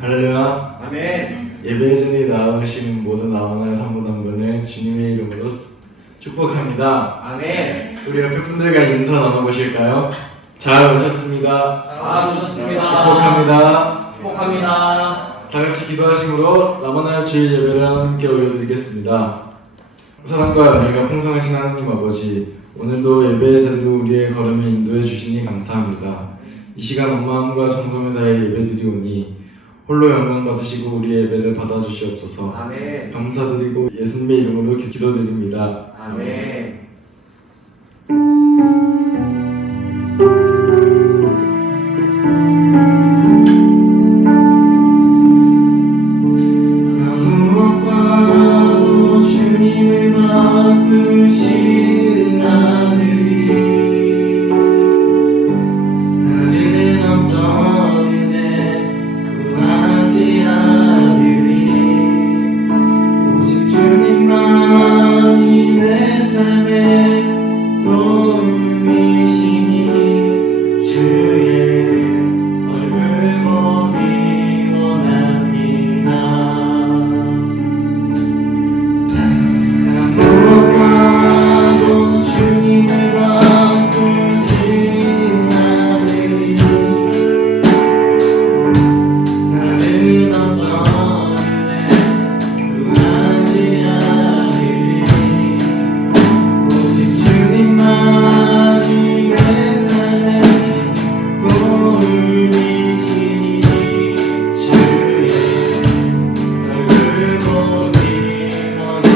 할렐루야. 아멘. 예배 전에 나오신 모든 나와나의 한 분 한 분을 주님의 이름으로 축복합니다. 아멘. 우리 옆에 분들과 인사 나눠보실까요? 잘 오셨습니다. 잘 오셨습니다. 축복합니다. 축복합니다. 다 같이 기도하심으로 나와나의 주일 예배를 함께 올려드리겠습니다. 사랑과 은혜가 풍성하신 하나님 아버지, 오늘도 예배의 자리로 우리의 걸음을 인도해 주시니 감사합니다. 이 시간 온 마음과 정성을 다해 예배드리오니 홀로 영광 받으시고 우리의 예배를 받아주시옵소서. 아멘. 감사드리고 예수님의 이름으로 기도드립니다. 아멘. 무엇과도 주님을 바꾸시는 하늘이 다른 어떤 은혜 구하지 않으리. 오직 주님만이 내 삶의 도움이시니 주의 얼굴 보기 원합니다. 무엇과도 주님을 바꾸지 않으리. 다른 어떤 은혜 구하지 않으리. 오직 주님만이 내 삶의 도움이시니 주의 얼굴 보기 원합니다.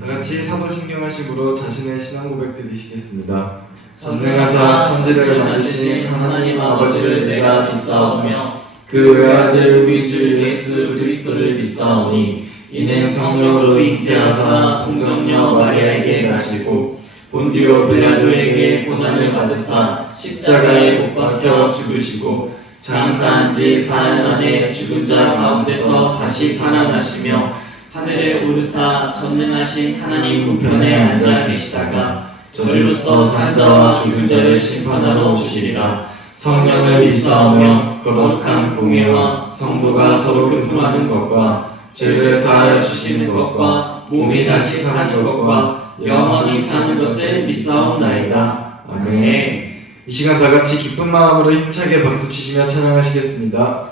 다같이 사도신경 하심으로 자신의 신앙 고백 드리시겠습니다. 전능하사 천지를 만드신 하나님 아버지를 내가 믿사오며 그 외아들 우리 주 예수 그리스도를 믿사오니 이는 성령으로 잉태하사 동정녀 마리아에게 나시고 본디오 빌라도에게 고난을 받으사 십자가에 못 박혀 죽으시고 장사한 지 사흘 만에 죽은 자 가운데서 다시 살아나시며 하늘에 오르사 전능하신 하나님 우편에 앉아 계시다가 저리로서 산자와 죽은 자를 심판하러 오시리라. 성령을 믿사오며 거룩한 공예와 성도가 서로 근통하는 것과 죄를 사하여 주시는 것과 몸이 다시 사는 것과 영원히 사는 것을 믿사옵나이다. 아멘. 이 시간 다 같이 기쁜 마음으로 힘차게 박수 치시며 찬양하시겠습니다.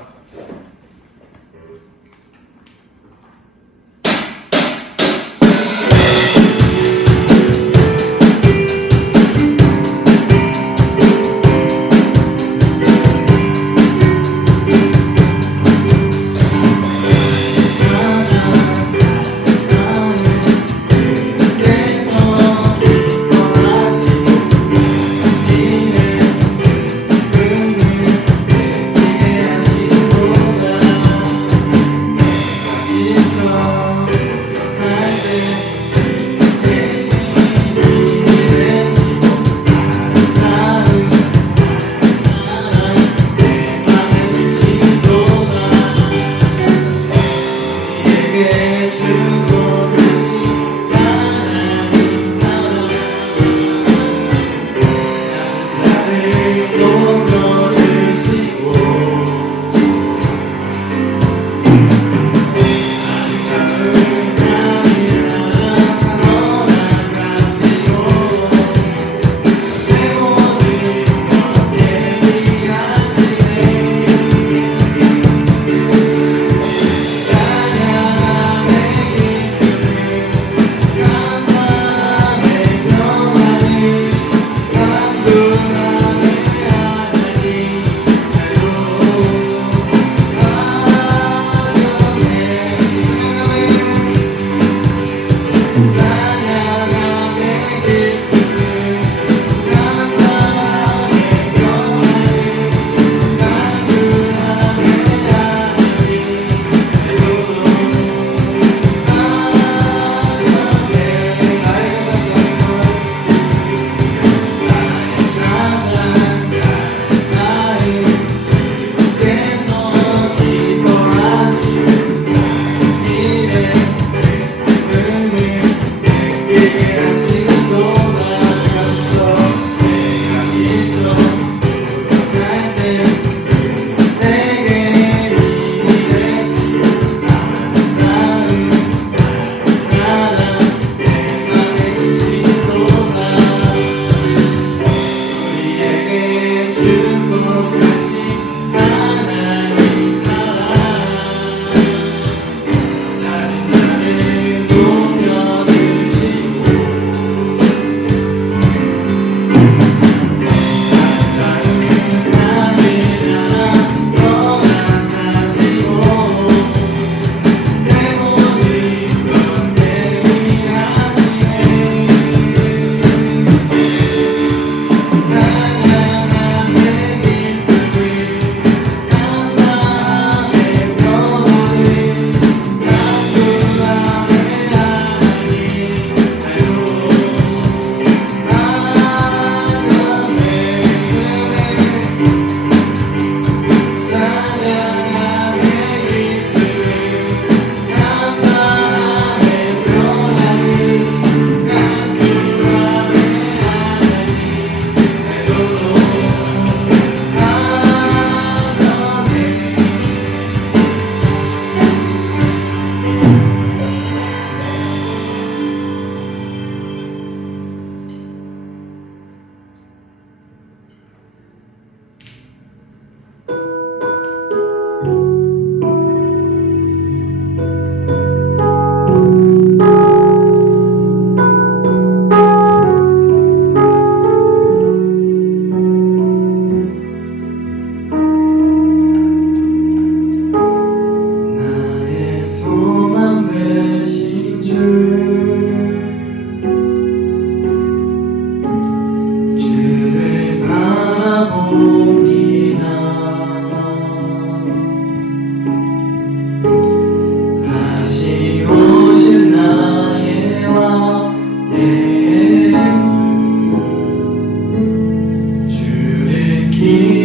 주께서 기뻐하시고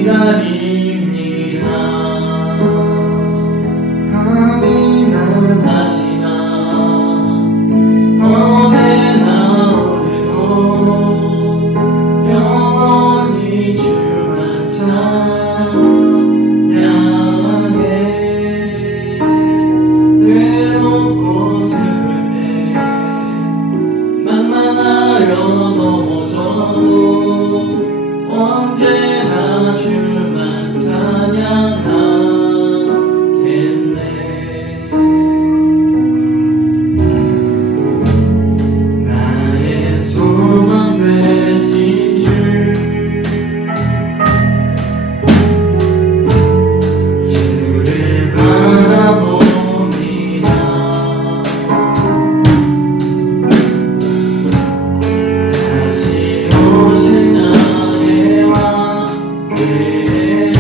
기다립니다. 아미나 다시나 어제나 오늘도 영원히 주만 찬양해. 외롭고 슬플 때 만만하여 넘어져도 언제나 주만 찬양하겠네. 나의 소망 되신 주 주를 바라봅니다. 다시 오실 나의 왕 예수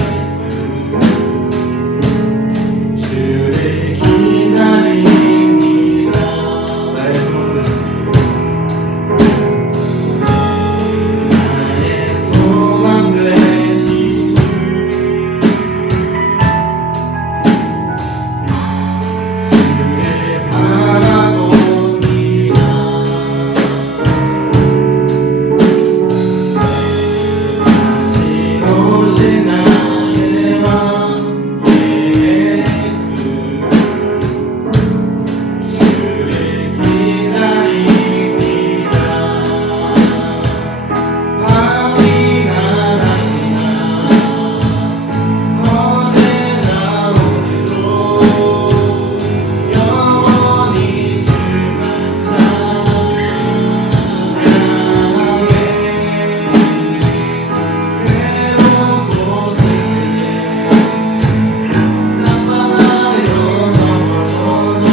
주를 기다립니다. 나의 소망 되신 나의 소망 되신 주 주를 바라봅니다. 다시 오실 나의 왕 예수 주를 기다립니다. 밤이나 낮이나 어제나 오늘도 영원히 주만 찬양해. 외롭고 슬플 때 난만하여 넘어져도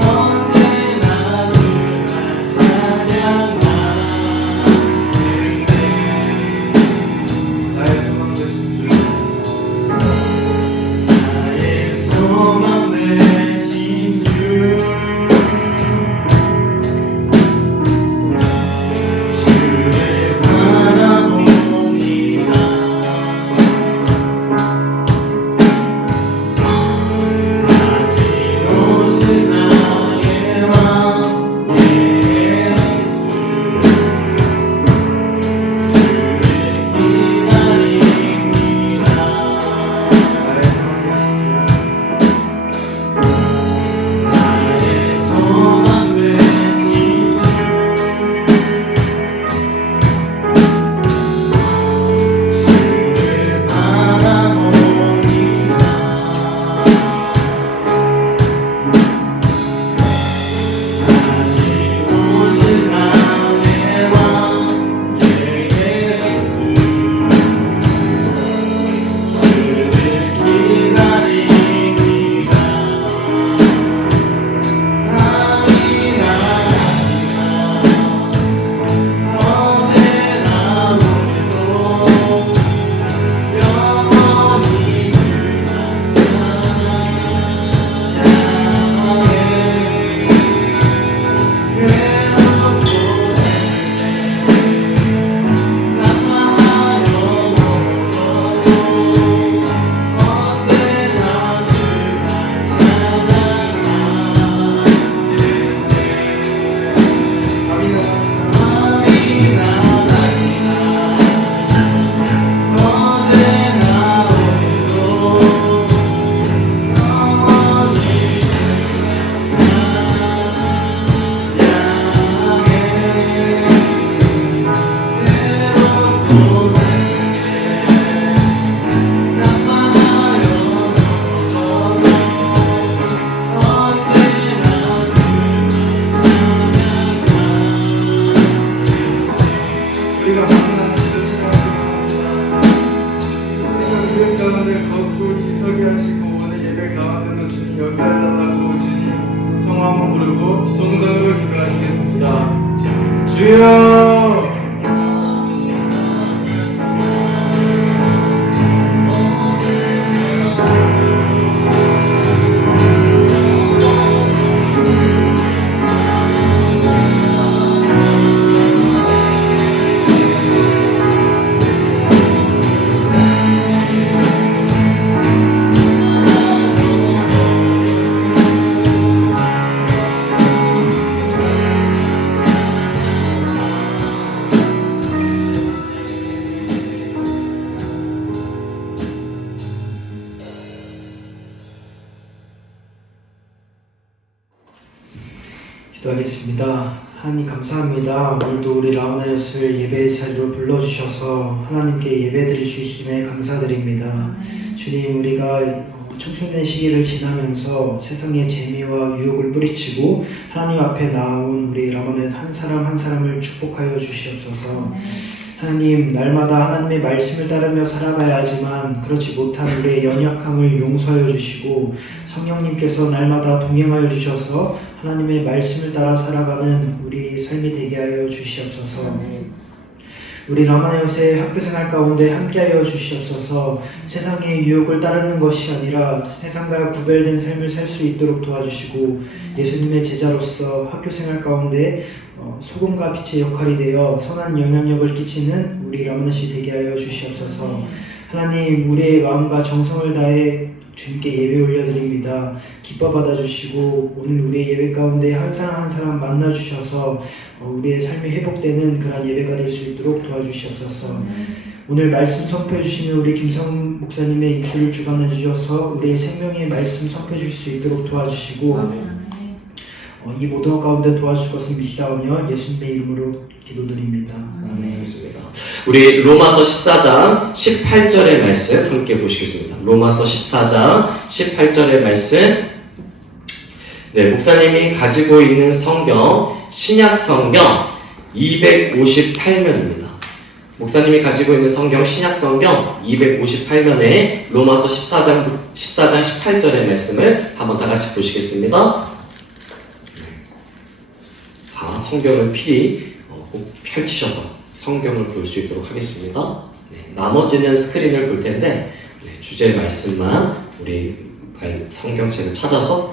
언제나 주만 찬양하겠네. 나의 소망 되신 주 나의 소망 되신 주 주를 바라봅니다. 다시 오실 나의 왕 예수 주를 기다립니다. 나의 소망 되신 주 주를 바라봅니다. 다시 오실 나의 왕 예수 주를 기다립니다. 밤이나 낮이나 어제나 오늘도 영원히 주만 찬양해. 외롭고 슬플 때 난만하여 넘어져도 언제나 주만 찬양하겠네. 밤이나 낮이나 어제나 오늘도 영원히 주만 찬양해. 외롭고 슬플 때 난만하여 넘어져도 언제나 우리가 만난 주를 찬양합니다. 우리가 그런 가운데 걷고 기서게 하시고 오늘 예배 가운데도 주님 역사를 달라고 주님 성화 한번 부르고 정성으로 기도하시겠습니다. 주여 기도하겠습니다. 하나님 감사합니다. 오늘도 우리 라오나이엇을 예배의 자리로 불러주셔서 하나님께 예배드릴 수 있음에 감사드립니다. 주님, 우리가 청춘된 시기를 지나면서 세상의 재미와 유혹을 뿌리치고 하나님 앞에 나온 우리 라오나이엇 한 사람 한 사람을 축복하여 주시옵소서. 하나님, 날마다 하나님의 말씀을 따르며 살아가야 하지만 그렇지 못한 우리의 연약함을 용서하여 주시고 성령님께서 날마다 동행하여 주셔서 하나님의 말씀을 따라 살아가는 우리 삶이 되게 하여 주시옵소서. 우리 라마나이엇의 학교생활 가운데 함께하여 주시옵소서. 세상의 유혹을 따르는 것이 아니라 세상과 구별된 삶을 살 수 있도록 도와주시고 예수님의 제자로서 학교생활 가운데 소금과 빛의 역할이 되어 선한 영향력을 끼치는 우리 라마나이엇이 되게 하여 주시옵소서. 하나님, 우리의 마음과 정성을 다해 주님께 예배 올려드립니다. 기뻐 받아주시고 오늘 우리의 예배 가운데 한 사람 한 사람 만나주셔서 우리의 삶이 회복되는 그런 예배가 될 수 있도록 도와주시옵소서. 오늘 말씀 선포해 주시는 우리 김성 목사님의 입술을 주관해 주셔서 우리의 생명의 말씀 선포해 주실 수 있도록 도와주시고 이 모든 것 가운데 도와주실 것을 믿사오며 예수님의 이름으로 기도드립니다. 아멘. 우리 로마서 14장 18절의 말씀 함께 보시겠습니다. 로마서 14장 18절의 말씀. 네, 목사님이 가지고 있는 성경, 신약 성경 258면입니다. 목사님이 가지고 있는 성경, 신약 성경 258면에 로마서 14장 18절의 말씀을 한번 다 같이 보시겠습니다. 다 성경을 필히 꼭 펼치셔서 성경을 볼 수 있도록 하겠습니다. 네, 나머지는 스크린을 볼 텐데 주제 말씀만 우리 성경책을 찾아서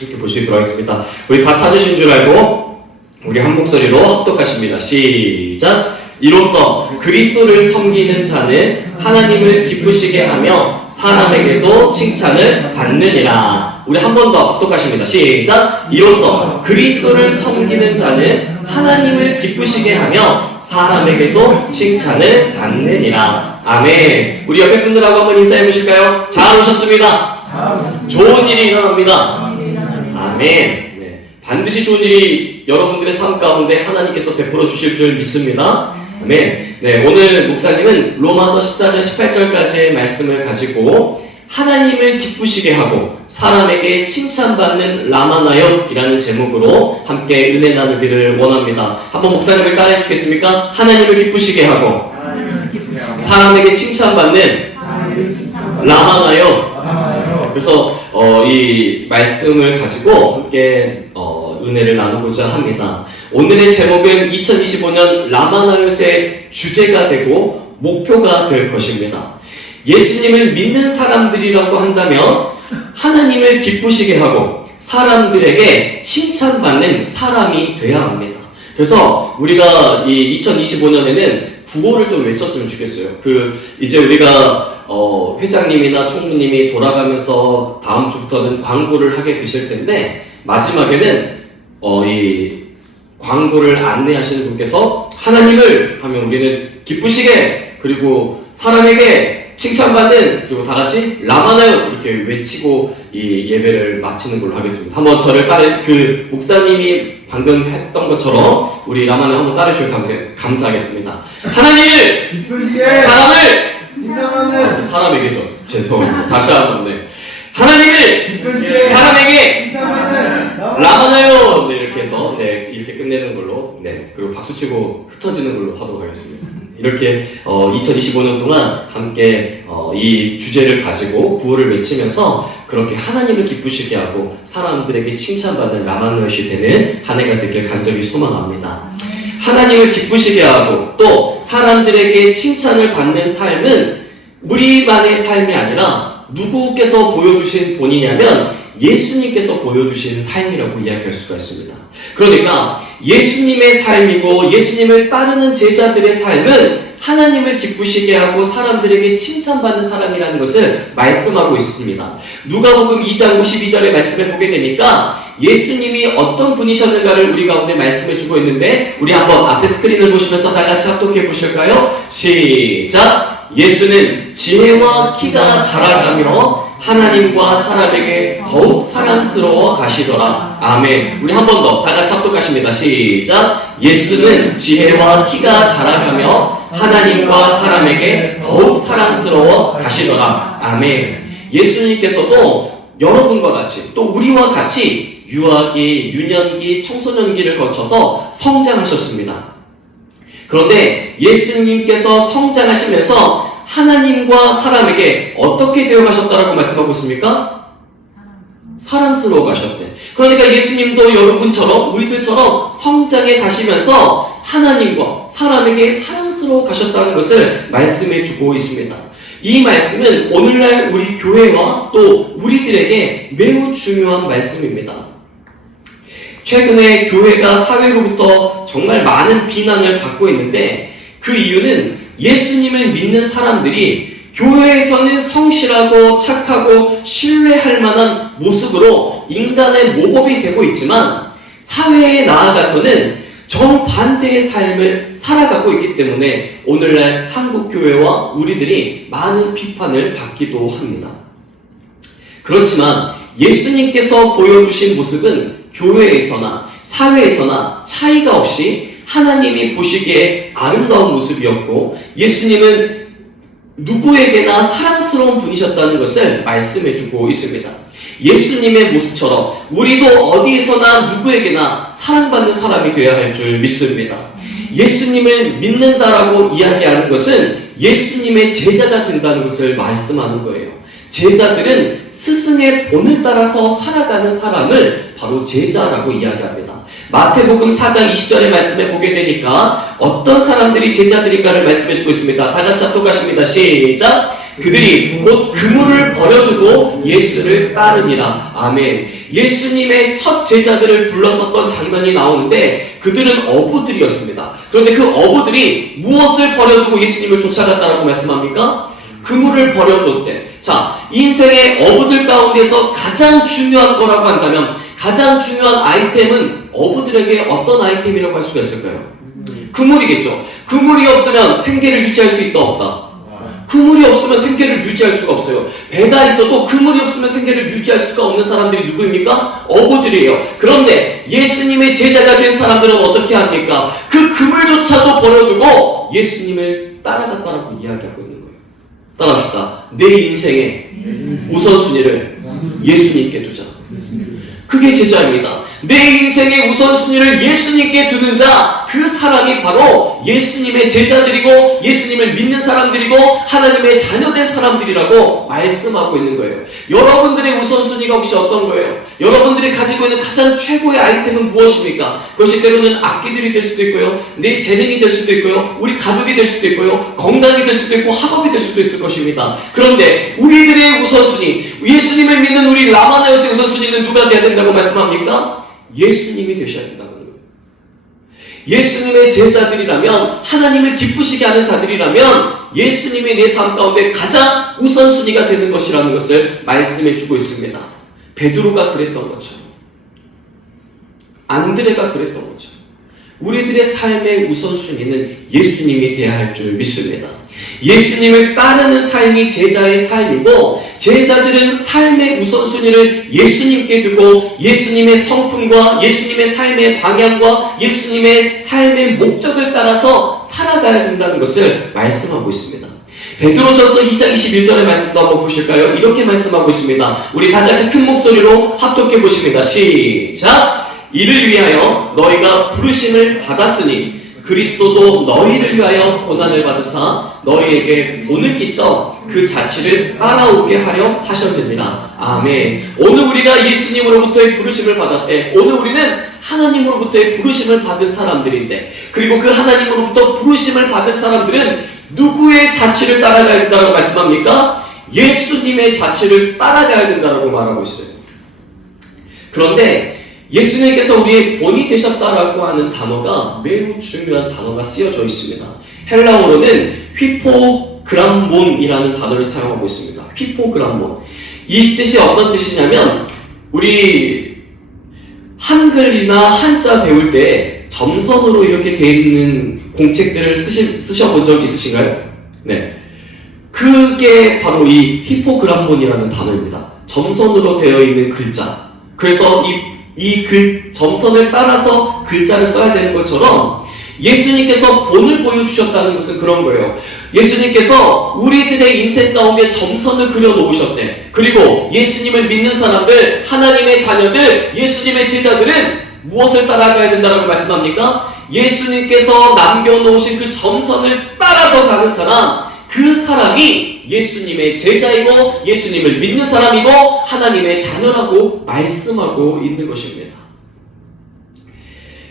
이렇게 볼 수 있도록 하겠습니다. 우리 다 찾으신 줄 알고 우리 한 목소리로 합독하십니다. 시작! 이로써 그리스도를 섬기는 자는 하나님을 기쁘시게 하며 사람에게도 칭찬을 받느니라. 우리 한 번 더 합독하십니다. 시작! 이로써 그리스도를 섬기는 자는 하나님을 기쁘시게 하며 사람에게도 칭찬을 받느니라. 아멘. 우리 옆에 분들하고 한번 인사해 보실까요? 잘 오셨습니다. 좋은 일이 일어납니다. 아멘. 네. 반드시 좋은 일이 여러분들의 삶 가운데 하나님께서 베풀어 주실 줄 믿습니다. 아멘. 네, 오늘 목사님은 로마서 14절 18절까지의 말씀을 가지고 하나님을 기쁘시게 하고 사람에게 칭찬받는 라마나Й엇이라는 제목으로 함께 은혜 나누기를 원합니다. 한번 목사님을 따라해 주시겠습니까? 하나님을 기쁘시게 하고 사람에게 칭찬받는 라마나Й엇. 그래서 이 말씀을 가지고 함께 은혜를 나누고자 합니다. 오늘의 제목은 2025년 라마나Й엇의 주제가 되고 목표가 될 것입니다. 예수님을 믿는 사람들이라고 한다면 하나님을 기쁘시게 하고 사람들에게 칭찬받는 사람이 돼야 합니다. 그래서 우리가 이 2025년에는 구호를 좀 외쳤으면 좋겠어요. 이제 우리가 회장님이나 총무님이 돌아가면서 다음 주부터는 광고를 하게 되실 텐데 마지막에는 이 광고를 안내하시는 분께서 하나님을 하면 우리는 기쁘시게 그리고 사람에게 칭찬받는 그리고 다 같이 라마나Й엇 이렇게 외치고 이 예배를 마치는 걸로 하겠습니다. 한번 저를 목사님이 방금 했던 것처럼 우리 라마나Й엇 한번 따라주시면 감사하겠습니다. 하나님을 기쁘시게 사람을 칭찬받는 사람에게죠. 죄송합니다. 다시 한번 네. 하나님을 기쁘시게 사람에게 칭찬받는 라마나Й엇 네, 이렇게 해서 네, 이렇게 끝내는 걸로 네, 그리고 박수치고 흩어지는 걸로 하도록 하겠습니다. 이렇게 2025년 동안 함께 이 주제를 가지고 구호를 외치면서 그렇게 하나님을 기쁘시게 하고 사람들에게 칭찬받는 라마나Й엇이 되는 한 해가 되길 간절히 소망합니다. 하나님을 기쁘시게 하고 또 사람들에게 칭찬을 받는 삶은 우리만의 삶이 아니라 누구께서 보여주신 본이냐면 예수님께서 보여주신 삶이라고 이야기할 수가 있습니다. 그러니까 예수님의 삶이고 예수님을 따르는 제자들의 삶은 하나님을 기쁘시게 하고 사람들에게 칭찬받는 사람이라는 것을 말씀하고 있습니다. 누가복음 2장 52절의 말씀을 보게 되니까 예수님이 어떤 분이셨는가를 우리 가운데 말씀해 주고 있는데 우리 한번 앞에 스크린을 보시면서 다 같이 합독해 보실까요? 시작! 예수는 지혜와 키가 자라가며 하나님과 사람에게 더욱 사랑스러워 가시더라. 아멘. 우리 한 번 더 다 같이 합독하십니다. 시작. 예수는 지혜와 키가 자라가며 하나님과 사람에게 더욱 사랑스러워 가시더라. 아멘. 예수님께서도 여러분과 같이 또 우리와 같이 유아기, 유년기, 청소년기를 거쳐서 성장하셨습니다. 그런데 예수님께서 성장하시면서 하나님과 사람에게 어떻게 되어 가셨다라고 말씀하고 있습니까? 사랑스러워 가셨대. 그러니까 예수님도 여러분처럼 우리들처럼 성장해 가시면서 하나님과 사람에게 사랑스러워 가셨다는 것을 말씀해 주고 있습니다. 이 말씀은 오늘날 우리 교회와 또 우리들에게 매우 중요한 말씀입니다. 최근에 교회가 사회로부터 정말 많은 비난을 받고 있는데 그 이유는 예수님을 믿는 사람들이 교회에서는 성실하고 착하고 신뢰할 만한 모습으로 인간의 모범이 되고 있지만 사회에 나아가서는 정반대의 삶을 살아가고 있기 때문에 오늘날 한국교회와 우리들이 많은 비판을 받기도 합니다. 그렇지만 예수님께서 보여주신 모습은 교회에서나 사회에서나 차이가 없이 하나님이 보시기에 아름다운 모습이었고 예수님은 누구에게나 사랑스러운 분이셨다는 것을 말씀해주고 있습니다. 예수님의 모습처럼 우리도 어디에서나 누구에게나 사랑받는 사람이 되어야 할 줄 믿습니다. 예수님을 믿는다라고 이야기하는 것은 예수님의 제자가 된다는 것을 말씀하는 거예요. 제자들은 스승의 본을 따라서 살아가는 사람을 바로 제자라고 이야기합니다. 마태복음 4장 20절의 말씀에 보게 되니까 어떤 사람들이 제자들인가를 말씀해주고 있습니다. 다 같이 합독하십니다. 시작! 그들이 곧 그물을 버려두고 예수를 따르니라. 아멘. 예수님의 첫 제자들을 불렀었던 장면이 나오는데 그들은 어부들이었습니다. 그런데 그 어부들이 무엇을 버려두고 예수님을 쫓아갔다라고 말씀합니까? 그물을 버려뒀대. 자, 인생의 어부들 가운데서 가장 중요한 거라고 한다면 가장 중요한 아이템은 어부들에게 어떤 아이템이라고 할 수가 있을까요? 그물이겠죠. 그물이 없으면 생계를 유지할 수 있다 없다? 그물이 없으면 생계를 유지할 수가 없어요. 배가 있어도 그물이 없으면 생계를 유지할 수가 없는 사람들이 누구입니까? 어부들이에요. 그런데 예수님의 제자가 된 사람들은 어떻게 합니까? 그 그물조차도 버려두고 예수님을 따라갔다라고 이야기하고 있는 거예요. 따라합시다. 내 인생의 우선순위를 예수님께 두자. 그게 제자입니다. 내 인생의 우선순위를 예수님께 두는 자, 그 사람이 바로 예수님의 제자들이고 예수님을 믿는 사람들이고 하나님의 자녀된 사람들이라고 말씀하고 있는 거예요. 여러분들의 우선순위가 혹시 어떤 거예요? 여러분들이 가지고 있는 가장 최고의 아이템은 무엇입니까? 그것이 때로는 악기들이 될 수도 있고요, 내 재능이 될 수도 있고요, 우리 가족이 될 수도 있고요, 건강이 될 수도 있고 학업이 될 수도 있을 것입니다. 그런데 우리들의 우선순위, 예수님을 믿는 우리 라마나요스의 우선순위는 누가 돼야 된다고 말씀합니까? 예수님이 되셔야 된다는 거예요. 예수님의 제자들이라면, 하나님을 기쁘시게 하는 자들이라면 예수님이 내 삶 가운데 가장 우선순위가 되는 것이라는 것을 말씀해 주고 있습니다. 베드로가 그랬던 것처럼, 안드레가 그랬던 것처럼 우리들의 삶의 우선순위는 예수님이 되어야 할 줄 믿습니다. 예수님을 따르는 삶이 제자의 삶이고, 제자들은 삶의 우선순위를 예수님께 두고 예수님의 성품과 예수님의 삶의 방향과 예수님의 삶의 목적을 따라서 살아가야 된다는 것을 말씀하고 있습니다. 베드로전서 2장 21절의 말씀도 한번 보실까요? 이렇게 말씀하고 있습니다. 우리 다 같이 큰 목소리로 합독해 보십니다. 시작! 이를 위하여 너희가 부르심을 받았으니 그리스도도 너희를 위하여 고난을 받으사 너희에게 본을 끼쳐 그 자취를 따라오게 하려 하셨느니라. 아멘. 오늘 우리가 예수님으로부터의 부르심을 받았대. 오늘 우리는 하나님으로부터의 부르심을 받은 사람들인데, 그리고 그 하나님으로부터 부르심을 받은 사람들은 누구의 자취를 따라가야 된다고 말씀합니까? 예수님의 자취를 따라가야 된다고 말하고 있어요. 그런데 예수님께서 우리의 본이 되셨다라고 하는 단어가 매우 중요한 단어가 쓰여져 있습니다. 헬라어로는 휘포그람몬이라는 단어를 사용하고 있습니다. 휘포그람몬. 이 뜻이 어떤 뜻이냐면, 우리 한글이나 한자 배울 때 점선으로 이렇게 되어 있는 공책들을 쓰셔본 적 있으신가요? 네. 그게 바로 이 휘포그람몬이라는 단어입니다. 점선으로 되어 있는 글자. 그래서 이 이 점선을 따라서 글자를 써야 되는 것처럼 예수님께서 본을 보여주셨다는 것은 그런 거예요. 예수님께서 우리들의 인생 가운데 점선을 그려놓으셨대. 그리고 예수님을 믿는 사람들, 하나님의 자녀들, 예수님의 제자들은 무엇을 따라가야 된다고 말씀합니까? 예수님께서 남겨놓으신 그 점선을 따라서 가는 사람, 그 사람이 예수님의 제자이고 예수님을 믿는 사람이고 하나님의 자녀라고 말씀하고 있는 것입니다.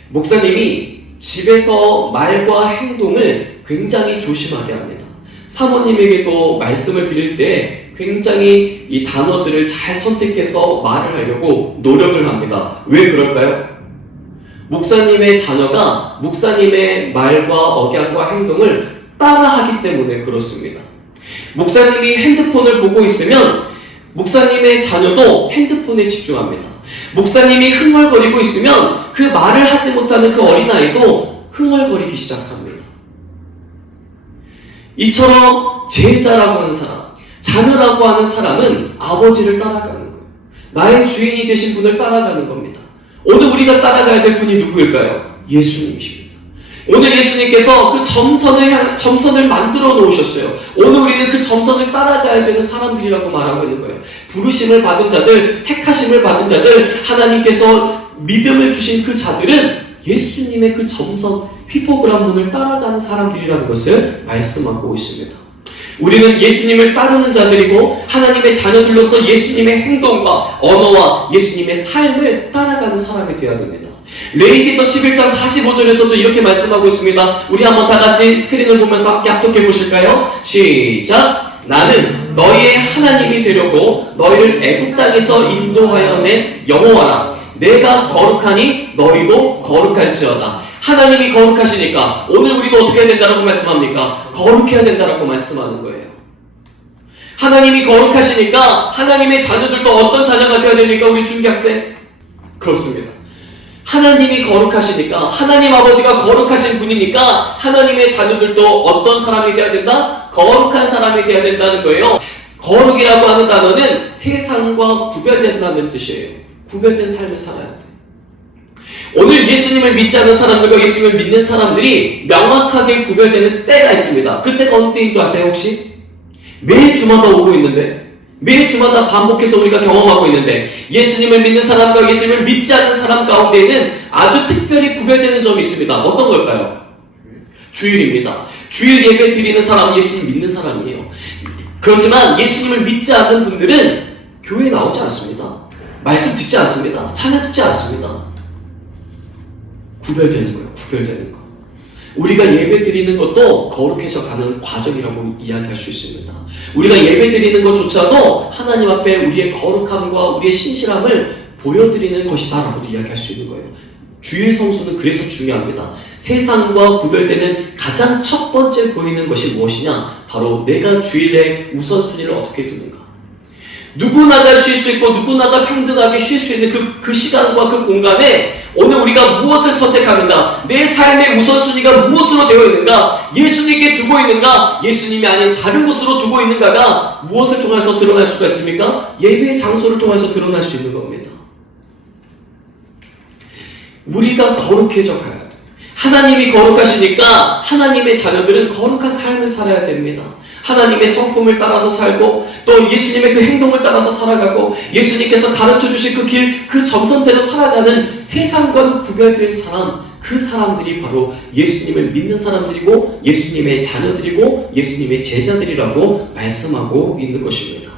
목사님이 집에서 말과 행동을 굉장히 조심하게 합니다. 사모님에게도 말씀을 드릴 때 굉장히 이 단어들을 잘 선택해서 말을 하려고 노력을 합니다. 왜 그럴까요? 목사님의 자녀가 목사님의 말과 억양과 행동을 따라하기 때문에 그렇습니다. 목사님이 핸드폰을 보고 있으면 목사님의 자녀도 핸드폰에 집중합니다. 목사님이 흥얼거리고 있으면 그 말을 하지 못하는 그 어린아이도 흥얼거리기 시작합니다. 이처럼 제자라고 하는 사람, 자녀라고 하는 사람은 아버지를 따라가는 거예요. 나의 주인이 되신 분을 따라가는 겁니다. 오늘 우리가 따라가야 될 분이 누구일까요? 예수님이십니다. 오늘 예수님께서 그 점선을 만들어 놓으셨어요. 오늘 우리는 그 점선을 따라가야 되는 사람들이라고 말하고 있는 거예요. 부르심을 받은 자들, 택하심을 받은 자들, 하나님께서 믿음을 주신 그 자들은 예수님의 그 점선, 휘포그라문을 따라가는 사람들이라는 것을 말씀하고 있습니다. 우리는 예수님을 따르는 자들이고 하나님의 자녀들로서 예수님의 행동과 언어와 예수님의 삶을 따라가는 사람이 되어야 됩니다. 레위기서 11장 45절에서도 이렇게 말씀하고 있습니다. 우리 한번 다 같이 스크린을 보면서 함께 합독해 보실까요? 시작! 나는 너희의 하나님이 되려고 너희를 애굽 땅에서 인도하여 낸 여호와라. 내가 거룩하니 너희도 거룩할지어다. 하나님이 거룩하시니까 오늘 우리도 어떻게 해야 된다고 말씀합니까? 거룩해야 된다고 말씀하는 거예요. 하나님이 거룩하시니까 하나님의 자녀들도 어떤 자녀가 되어야 됩니까? 우리 중학생? 그렇습니다. 하나님이 거룩하시니까 하나님 아버지가 거룩하신 분이니까 하나님의 자녀들도 어떤 사람이 되어야 된다? 거룩한 사람이 되어야 된다는 거예요. 거룩이라고 하는 단어는 세상과 구별된다는 뜻이에요. 구별된 삶을 살아야 돼. 오늘 예수님을 믿지 않는 사람들과 예수님을 믿는 사람들이 명확하게 구별되는 때가 있습니다. 그때가 어느 때인 줄 아세요 혹시? 매일 주마다 오고 있는데, 매일 주마다 반복해서 우리가 경험하고 있는데, 예수님을 믿는 사람과 예수님을 믿지 않는 사람 가운데에는 아주 특별히 구별되는 점이 있습니다. 어떤 걸까요? 주일입니다. 주일 예배 드리는 사람은 예수님 믿는 사람이에요. 그렇지만 예수님을 믿지 않는 분들은 교회에 나오지 않습니다. 말씀 듣지 않습니다. 찬양 듣지 않습니다. 구별되는 거예요. 구별되는 거. 우리가 예배 드리는 것도 거룩해져 가는 과정이라고 이야기할 수 있습니다. 우리가 예배 드리는 것조차도 하나님 앞에 우리의 거룩함과 우리의 신실함을 보여드리는 것이다라고 이야기할 수 있는 거예요. 주일 성수는 그래서 중요합니다. 세상과 구별되는 가장 첫 번째 보이는 것이 무엇이냐? 바로 내가 주일에 우선순위를 어떻게 두는가. 누구나가 쉴 수 있고 누구나가 평등하게 쉴 수 있는 그 시간과 그 공간에 오늘 우리가 무엇을 선택하는가, 내 삶의 우선순위가 무엇으로 되어 있는가, 예수님께 두고 있는가, 예수님이 아닌 다른 곳으로 두고 있는가가 무엇을 통해서 드러날 수가 있습니까? 예배의 장소를 통해서 드러날 수 있는 겁니다. 우리가 거룩해져 가야 돼요. 하나님이 거룩하시니까 하나님의 자녀들은 거룩한 삶을 살아야 됩니다. 하나님의 성품을 따라서 살고 또 예수님의 그 행동을 따라서 살아가고 예수님께서 가르쳐 주신 그 길, 그 점선대로 살아가는 세상과는 구별된 사람, 그 사람들이 바로 예수님을 믿는 사람들이고 예수님의 자녀들이고 예수님의 제자들이라고 말씀하고 있는 것입니다.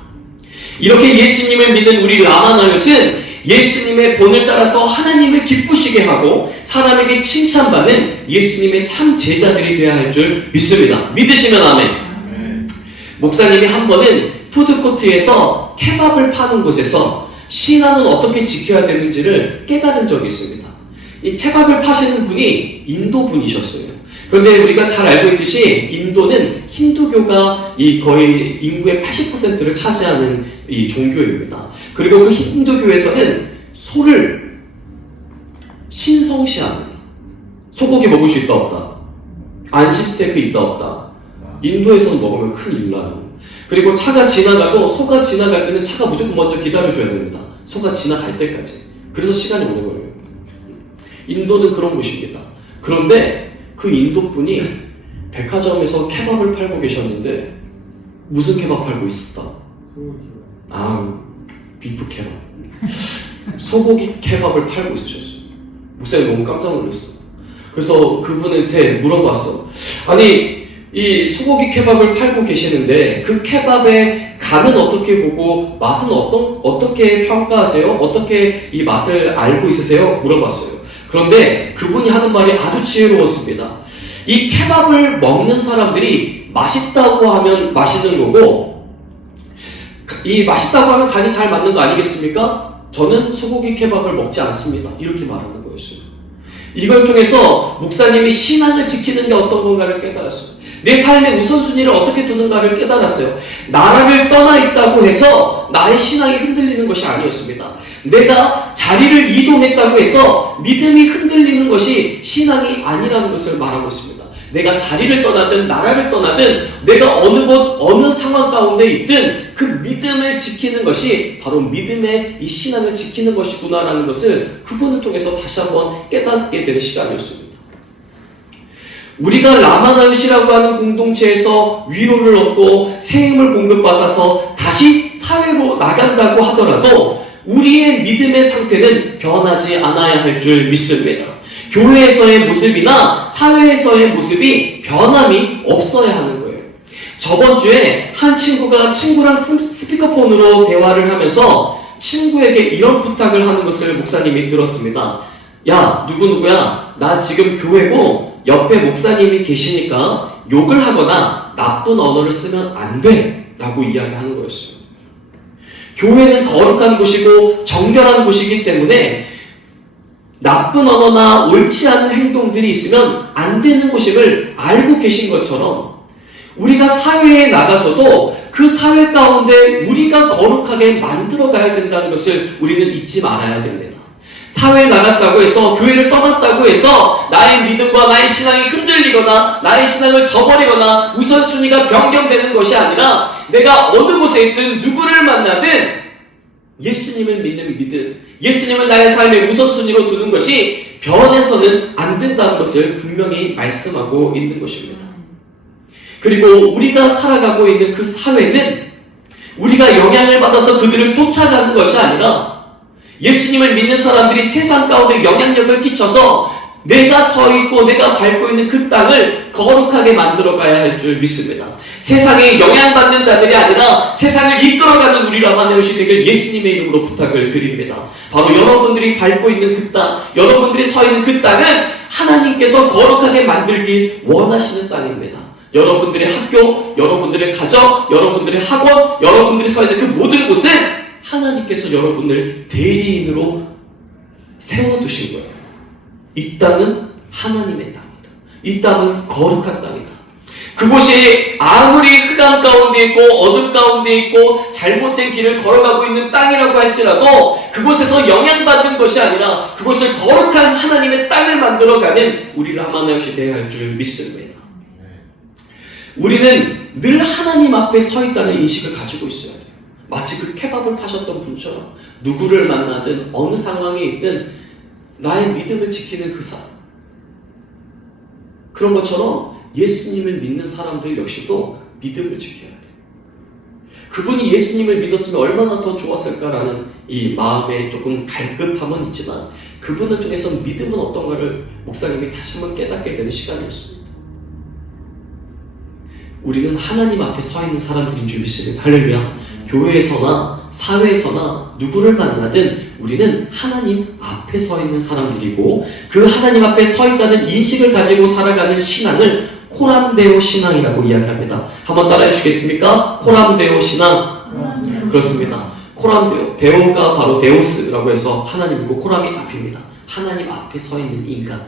이렇게 예수님을 믿는 우리 라마나요스는 예수님의 본을 따라서 하나님을 기쁘시게 하고 사람에게 칭찬받는 예수님의 참 제자들이 되어야 할 줄 믿습니다. 믿으시면 아멘. 목사님이 한 번은 푸드코트에서 케밥을 파는 곳에서 신앙은 어떻게 지켜야 되는지를 깨달은 적이 있습니다. 이 케밥을 파시는 분이 인도 분이셨어요. 그런데 우리가 잘 알고 있듯이 인도는 힌두교가 거의 인구의 80%를 차지하는 이 종교입니다. 그리고 그 힌두교에서는 소를 신성시합니다. 소고기 먹을 수 있다 없다. 안식 스테이크 있다 없다. 인도에서는 먹으면 큰일 나요. 그리고 차가 지나가도 소가 지나갈 때는 차가 무조건 먼저 기다려줘야 됩니다. 소가 지나갈 때까지. 그래서 시간이 오래 걸려요. 인도는 그런 곳입니다. 그런데 그 인도 분이 백화점에서 케밥을 팔고 계셨는데 무슨 케밥 팔고 있었다? 비프 케밥. 소고기 케밥을 팔고 있으셨어요. 목사님 너무 깜짝 놀랐어. 그래서 그분한테 물어봤어. 아니, 이 소고기 케밥을 팔고 계시는데 그 케밥의 간은 어떻게 보고 맛은 어떻게 평가하세요? 어떻게 이 맛을 알고 있으세요? 물어봤어요. 그런데 그분이 하는 말이 아주 지혜로웠습니다. 이 케밥을 먹는 사람들이 맛있다고 하면 맛있는 거고, 이 맛있다고 하면 간이 잘 맞는 거 아니겠습니까? 저는 소고기 케밥을 먹지 않습니다. 이렇게 말하는 거였어요. 이걸 통해서 목사님이 신앙을 지키는 게 어떤 건가를 깨달았어요. 내 삶의 우선순위를 어떻게 두는가를 깨달았어요. 나라를 떠나 있다고 해서 나의 신앙이 흔들리는 것이 아니었습니다. 내가 자리를 이동했다고 해서 믿음이 흔들리는 것이 신앙이 아니라는 것을 말하고 있습니다. 내가 자리를 떠나든 나라를 떠나든 내가 어느 곳 어느 상황 가운데 있든 그 믿음을 지키는 것이 바로 믿음의 이 신앙을 지키는 것이구나라는 것을 그분을 통해서 다시 한번 깨닫게 되는 시간이었습니다. 우리가 라마나요시라고 하는 공동체에서 위로를 얻고 새 힘을 공급받아서 다시 사회로 나간다고 하더라도 우리의 믿음의 상태는 변하지 않아야 할 줄 믿습니다. 교회에서의 모습이나 사회에서의 모습이 변함이 없어야 하는 거예요. 저번 주에 한 친구가 친구랑 스피커폰으로 대화를 하면서 친구에게 이런 부탁을 하는 것을 목사님이 들었습니다. 야, 누구누구야, 나 지금 교회고 옆에 목사님이 계시니까 욕을 하거나 나쁜 언어를 쓰면 안 돼 라고 이야기하는 거였어요. 교회는 거룩한 곳이고 정결한 곳이기 때문에 나쁜 언어나 옳지 않은 행동들이 있으면 안 되는 곳임을 알고 계신 것처럼 우리가 사회에 나가서도 그 사회 가운데 우리가 거룩하게 만들어가야 된다는 것을 우리는 잊지 말아야 됩니다. 사회에 나갔다고 해서 교회를 떠났다고 해서 나의 믿음과 나의 신앙이 흔들리거나 나의 신앙을 저버리거나 우선순위가 변경되는 것이 아니라 내가 어느 곳에 있든 누구를 만나든 예수님을 믿는 믿음, 예수님을 나의 삶의 우선순위로 두는 것이 변해서는 안 된다는 것을 분명히 말씀하고 있는 것입니다. 그리고 우리가 살아가고 있는 그 사회는 우리가 영향을 받아서 그들을 쫓아가는 것이 아니라 예수님을 믿는 사람들이 세상 가운데 영향력을 끼쳐서 내가 서 있고 내가 밟고 있는 그 땅을 거룩하게 만들어 가야 할 줄 믿습니다. 세상에 영향받는 자들이 아니라 세상을 이끌어가는 우리 라마네오시 되길 예수님의 이름으로 부탁을 드립니다. 바로 여러분들이 밟고 있는 그 땅, 여러분들이 서 있는 그 땅은 하나님께서 거룩하게 만들길 원하시는 땅입니다. 여러분들의 학교, 여러분들의 가정, 여러분들의 학원, 여러분들이 서 있는 그 모든 곳은 하나님께서 여러분을 대리인으로 세워두신 거예요. 이 땅은 하나님의 땅이다. 이 땅은 거룩한 땅이다. 그곳이 아무리 흑암 가운데 있고 어둠 가운데 있고 잘못된 길을 걸어가고 있는 땅이라고 할지라도 그곳에서 영향받는 것이 아니라 그곳을 거룩한 하나님의 땅을 만들어가는 우리 라마나요시 되어야 할 줄 믿습니다. 우리는 늘 하나님 앞에 서 있다는 인식을 가지고 있어야 돼요. 마치 그 케밥을 파셨던 분처럼 누구를 만나든 어느 상황에 있든 나의 믿음을 지키는 그 사람, 그런 것처럼 예수님을 믿는 사람들 역시도 믿음을 지켜야 돼요. 그분이 예수님을 믿었으면 얼마나 더 좋았을까라는 이 마음에 조금 갈급함은 있지만 그분을 통해서 믿음은 어떤가를 목사님이 다시 한번 깨닫게 되는 시간이었습니다. 우리는 하나님 앞에 서 있는 사람들인 줄 믿습니다. 할렐루야. 교회에서나 사회에서나 누구를 만나든 우리는 하나님 앞에 서 있는 사람들이고 그 하나님 앞에 서 있다는 인식을 가지고 살아가는 신앙을 코람데오 신앙이라고 이야기합니다. 한번 따라해 주시겠습니까? 코람데오 신앙. 그렇습니다. 코람데오, 데오가 바로 데오스라고 해서 하나님이고 코람이 앞입니다. 하나님 앞에 서 있는 인간,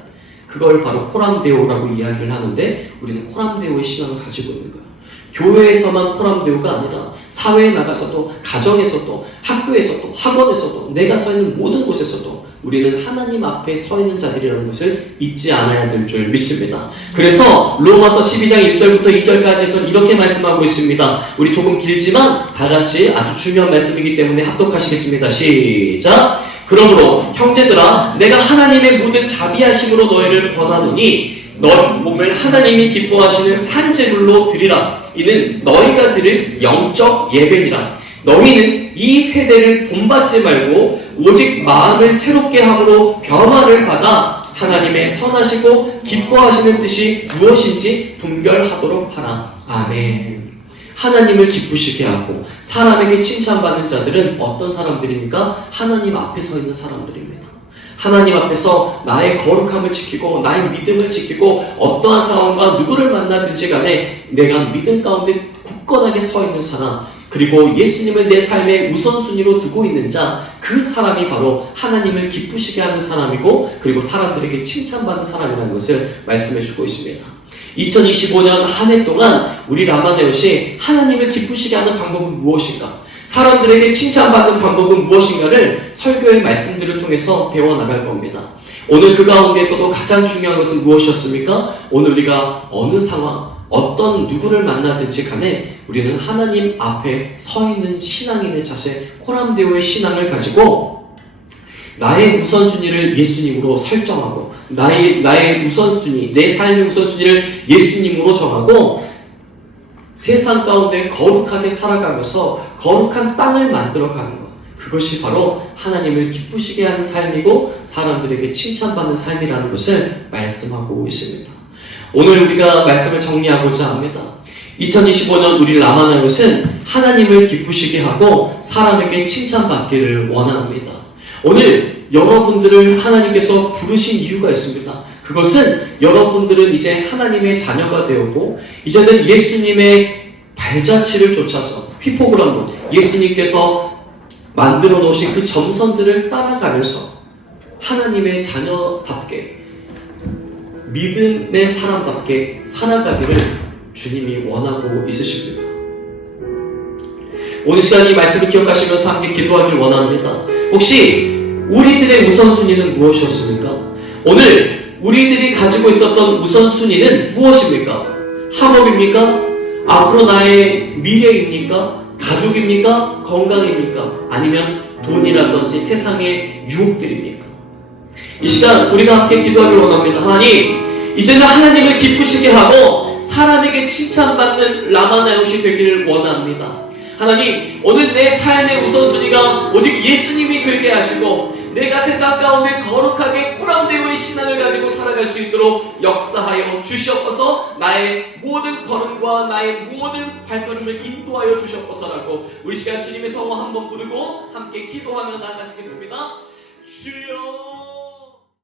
그걸 바로 코람데오라고 이야기를 하는데 우리는 코람데오의 신앙을 가지고 있는 거예요. 교회에서만 코람데오가 아니라 사회에 나가서도, 가정에서도, 학교에서도, 학원에서도, 내가 서 있는 모든 곳에서도 우리는 하나님 앞에 서 있는 자들이라는 것을 잊지 않아야 될 줄 믿습니다. 그래서 로마서 12장 1절부터 2절까지에서 이렇게 말씀하고 있습니다. 우리 조금 길지만 다 같이 아주 중요한 말씀이기 때문에 합독하시겠습니다. 시작! 그러므로 형제들아 내가 하나님의 모든 자비하심으로 너희를 권하노니 너희 몸을 하나님이 기뻐하시는 산제물로 드리라. 이는 너희가 드릴 영적 예배니라. 너희는 이 세대를 본받지 말고 오직 마음을 새롭게 함으로 변화를 받아 하나님의 선하시고 기뻐하시는 뜻이 무엇인지 분별하도록 하라. 아멘. 하나님을 기쁘시게 하고 사람에게 칭찬받는 자들은 어떤 사람들입니까? 하나님 앞에 서 있는 사람들입니다. 하나님 앞에서 나의 거룩함을 지키고 나의 믿음을 지키고 어떠한 상황과 누구를 만나든지 간에 내가 믿음 가운데 굳건하게 서 있는 사람, 그리고 예수님을 내 삶의 우선순위로 두고 있는 자, 그 사람이 바로 하나님을 기쁘시게 하는 사람이고 그리고 사람들에게 칭찬받는 사람이라는 것을 말씀해 주고 있습니다. 2025년 한 해 동안 우리 라마네옷이 하나님을 기쁘시게 하는 방법은 무엇인가? 사람들에게 칭찬받는 방법은 무엇인가를 설교의 말씀들을 통해서 배워나갈 겁니다. 오늘 그 가운데서도 가장 중요한 것은 무엇이었습니까? 오늘 우리가 어느 상황, 어떤 누구를 만나든지 간에 우리는 하나님 앞에 서 있는 신앙인의 자세, 코람데오의 신앙을 가지고 나의 우선순위를 예수님으로 설정하고 나의 우선순위, 내 삶의 우선순위를 예수님으로 정하고 세상 가운데 거룩하게 살아가면서 거룩한 땅을 만들어가는 것, 그것이 바로 하나님을 기쁘시게 하는 삶이고 사람들에게 칭찬받는 삶이라는 것을 말씀하고 있습니다. 오늘 우리가 말씀을 정리하고자 합니다. 2025년 우리 라마나웃은 하나님을 기쁘시게 하고 사람에게 칭찬받기를 원합니다. 오늘 여러분들을 하나님께서 부르신 이유가 있습니다. 그것은 여러분들은 이제 하나님의 자녀가 되었고 이제는 예수님의 발자취를 쫓아서 휘포그라모 예수님께서 만들어 놓으신 그 점선들을 따라가면서 하나님의 자녀답게 믿음의 사람답게 살아가기를 주님이 원하고 있으십니다. 오늘 시간 이 말씀을 기억하시면서 함께 기도하길 원합니다. 혹시 우리들의 우선순위는 무엇이었습니까? 오늘 우리들이 가지고 있었던 우선순위는 무엇입니까? 학업입니까? 앞으로 나의 미래입니까? 가족입니까? 건강입니까? 아니면 돈이라든지 세상의 유혹들입니까? 이 시간 우리가 함께 기도하길 원합니다. 하나님, 이제는 하나님을 기쁘시게 하고 사람에게 칭찬받는 라마나웃이 되기를 원합니다. 하나님, 오늘 내 삶의 우선순위가 오직 예수님이 되게 하시고 내가 세상 가운데 거룩하게 코람데오의 신앙을 가지고 살아갈 수 있도록 역사하여 주시옵소서. 나의 모든 걸음과 나의 모든 발걸음을 인도하여 주시옵소서라고 우리 시간 주님의 성호 한번 부르고 함께 기도하며 나아가시겠습니다. 주여